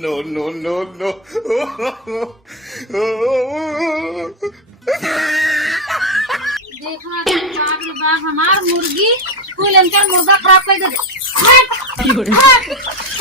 No, no, no, no. देखा बाप रे बाप हमार मुर्गी कुल इनका मुर्गा खराब कर दे। हट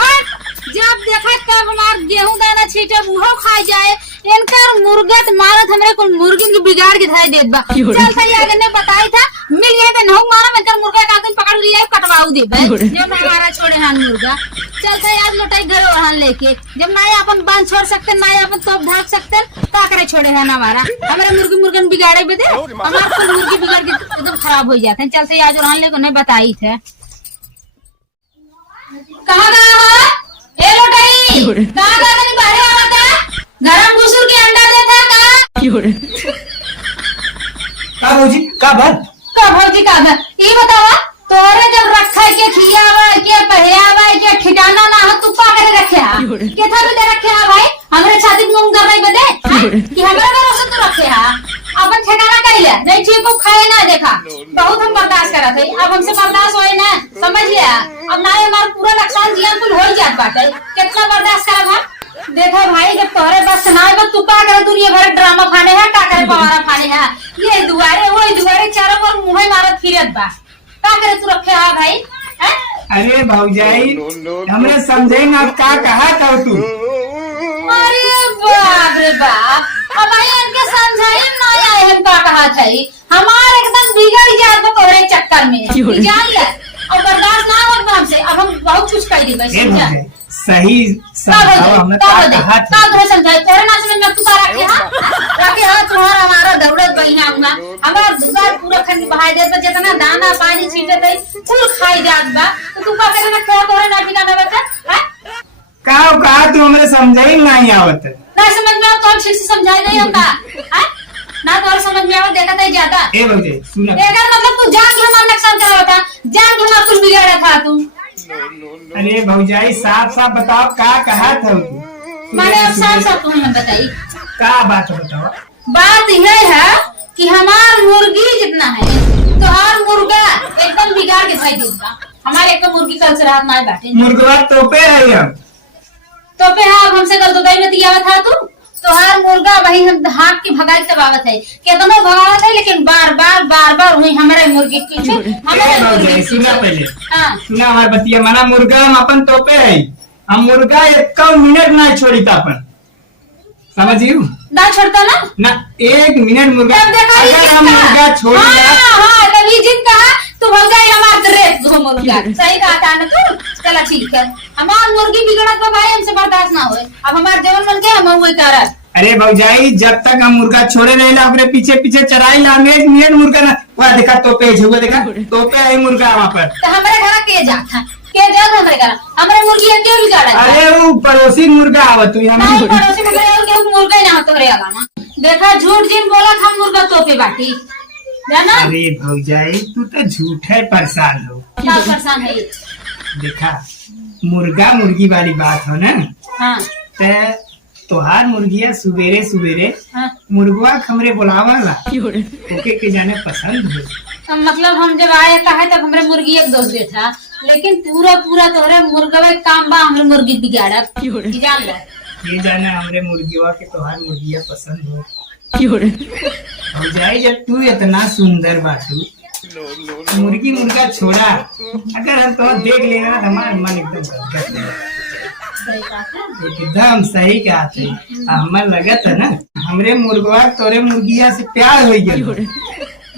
हट जब देखा तब हमार गेहूं दाना छीटे उहो खा जाए इनका मुर्गा तो मारत हमरे को मुर्गी के बिगाड़ के धाय देत बा। चल सही आगे ने बताई था मिल गए तो नहु मारा इनका मुर्गा का दिन पकड़ लिया कटवाऊ दे बे जब हमारा छोड़े हां मुर्गा। चल सही आज लौटाई घर वहां लेके जब ना अपन बांध छोड़ सकते ना अपन तोप ढाक सकते का करे छोड़े हैं हमारा हमारे मुर्गी मुर्गन बिगाड़े बे दे हमार को मुर्गी बिगाड़ के एकदम खराब हो जाते हैं। चल सही आज वहां लेके नहीं बताई थे कहां गया है ए लौटाई कहां गया नहीं बाहर आवा था गरम घुसुर के अंडा देता का भौजी का भौजी का ये बतावा तोरे जब रखा के खियावा के पहरावा के ठिकाना ना हो तू पा करे रखे हा केथा में दे रखे हा भाई हमरे छाती में मुंह कर रही बदे कि हमरा घर से तू रखे हा अपन ठिकाना कइले नहीं ठीक को खाए ना देखा बहुत हम बर्दाश्त करत है अब हमसे बर्दाश्त होए ना समझ लिया अब ना हमार पूरा नुकसान जियान कुल हो जात बाटे कितना बर्दाश्त करब हम देखा भाई जब तोरे बस सुनाए बस तू का करे दुनिया भर ड्रामा फाने है का करे पवारा फाने है ये दुआरे वो दुआरे चारों पर मुंह मारत फिरत बा का करे तू रखे हा भाई है? अरे भौजाई हमरे समझे ना का कहा था तू अरे बाप रे बाप अब भाई इनके समझाई ना आए हम का कहा था हमार एकदम बिगड़ जात बा तोरे चक्कर में जान ले और बर्दाश्त ना हो हमसे अब हम बहुत कुछ कह दी बस समझा सही समझाओ हमने का कहा था का समझाई तोरे ना समझ में तू का रखे हा तुम्हारा हमारा दौड़त बहिना हुआ हमार दुकान पूरा खंड बहाई दे तो जितना दाना पानी छीटे दे फूल खाई जात बा तो तू का करे ना क्या तोरे ना ठिकाना बता है कहा तू हमरे समझे नहीं आवत ना समझ में तो ठीक से समझाई दे हम का है ना तोरे समझ में आवे देखा दे ज्यादा ए भौजाई सुन एकर मतलब तू जान के हमार नुकसान करावता जान के हमार कुछ बिगाड़ा था तू अरे भौजाई साफ साफ बताओ का कहा था तू माने अब साफ साफ तू हमें बताई का बात बताओ बात यह है कि हमार मुर्गी जितना है तो हर मुर्गा एकदम बिगाड़ के खाई देगा हमारे एक मुर्गी कल से रात ना बैठे मुर्गवा तोपे है हम तो पे हाँ हमसे कल दुबई में दिया था तू तो हर मुर्गा वही हम हाथ की भगाई तबावत है कितना भगावत है लेकिन बार बार वही हमारे मुर्गी पीछे हमारे मुर्गी सुना पहले हाँ सुना हमारे बतिया मना मुर्गा हम अपन तोपे है हम मुर्गा 1 मिनट ना छोड़ी था अपन समझियो ना छोड़ता ना 1 मिनट मुर्गा जब देखा अगर हम मुर्गा छोड़ हाँ तभी जिद कहा तू भग जाए हमारे रेत मुर्गा सही कहा था ना तू चला ठीक है हमार मुर्गी बिगड़त बा भाई हमसे बर्दाश्त ना होए अब हमार जवन बन के हम वही करत अरे भौजाई जब तक हम मुर्गा छोड़े नहीं ला अपने पीछे पीछे चराई ला 1 मिनट मुर्गा ना वह देखा तोपे झुआ देखा तोपे है मुर्गा वहाँ पर तो हमारे घर के जाता हमारे घर हमारे मुर्गी क्यों बिगाड़ा अरे वो पड़ोसी मुर्गा आवत हुई नहीं पड़ोसी मुर्गा ना तो रे अलामा देखा झूठ जिन बोला था मुर्गा तोपे बाटी जाना अरे भौजाई तू तो झूठे परेशान हो क्या परेशान है देखा मुर्गा मुर्गी वाली बात हो ना हाँ तोहार मुर्गिया सुबेरे सुबेरे हाँ मुर्गवा हमरे बुलावाला ओके के जाने पसंद हो मतलब हम जब आए कहा तब हमारे मुर्गी एक दोस्त था लेकिन पूरा तोहरे मुर्गा काम बा हमारे मुर्गी बिगाड़ा जान लो ये जाने हमरे मुर्गिया के तोहार मुर्गिया पसंद हो जाए जब तू इतना सुंदर बाटू मुर्गी मुर्गा छोड़ा अगर हम तो देख लेना हमारा मन एकदम सही कहा थे हमार लगत है ना हमरे मुर्गवा तोरे मुर्गिया से प्यार हो गया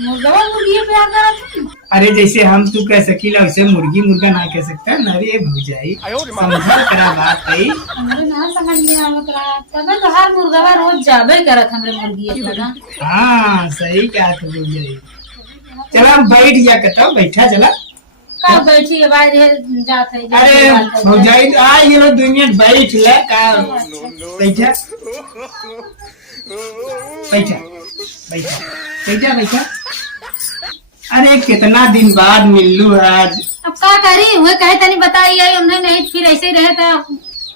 मुर्गा मुर्गी प्यार करत अरे जैसे हम तू कह सकीला वैसे मुर्गी मुर्गा ना कह सकता ना रे भौजाई समझ करा बात है हमरे ना समझ में आवत रहा तब तो हर मुर्गा रोज जाबे करत हमरे मुर्गी लगा हाँ सही कहा तू भौजाई चला बैठ जा कहता बैठा चला का बैठी बाहर जात है अरे भौजाई आ ये लोग 2 मिनट बैठ ले का बैठा बैठा बैठा बैठा बैठा अरे कितना दिन बाद मिललू आज अब का करी हुए कहे तनी बताई आई हमने नहीं फिर ऐसे ही रहे तो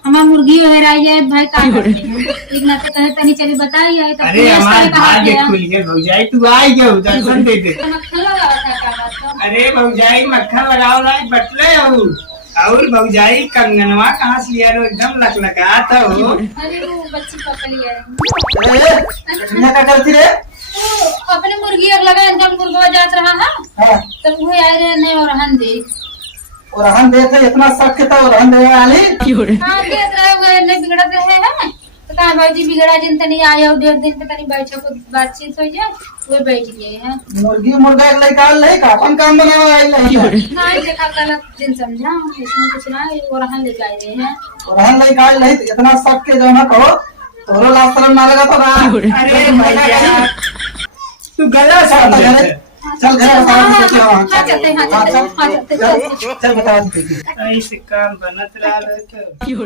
हमार मुर्गी हेराई जाए भाई का इतना तो कहे तनी चली बताई आई तो अरे हमारे भाग्य खुल गए भौजाई तू आई गयो दर्शन दे दे मक्खन लगावा था का बात तो अरे भौजाई मक्खन लगाओ ना बटले हो और भौजाई कंगनवा कहाँ से लिया लो? एकदम लकलकाता हो। अरे वो बच्ची पकड़ लिया है। क्या करती रे? वो अपने मुर्गी और लगा एकदम मुर्गा जात रहा है हाँ, तब वो आए रहे नहीं और हन दे और हम देखे इतना शक था और हम दे आली हाँ देख रहे हुए नहीं बिगड़त रहे हैं तो कहा भाई बिगड़ा जिन तनी आया और 1.5 दिन पे तनी बैठे को बातचीत हो जाए वो बैठ गए हैं। मुर्गी मुर्गा एक निकाल ले का अपन काम बनावा आई नहीं नहीं देखा गलत दिन समझा इसमें कुछ ना और हन लेके आए रहे हैं और हम निकाल ले इतना शक के जो ना कहो तोरो लास्ट तरफ मारेगा तो ना। अरे भैया तू गलत चल समझे घर थे। चल घर बता दे हाँ चलते हैं हाँ चलते हैं चल बता दे ऐसे काम बनत रहा तो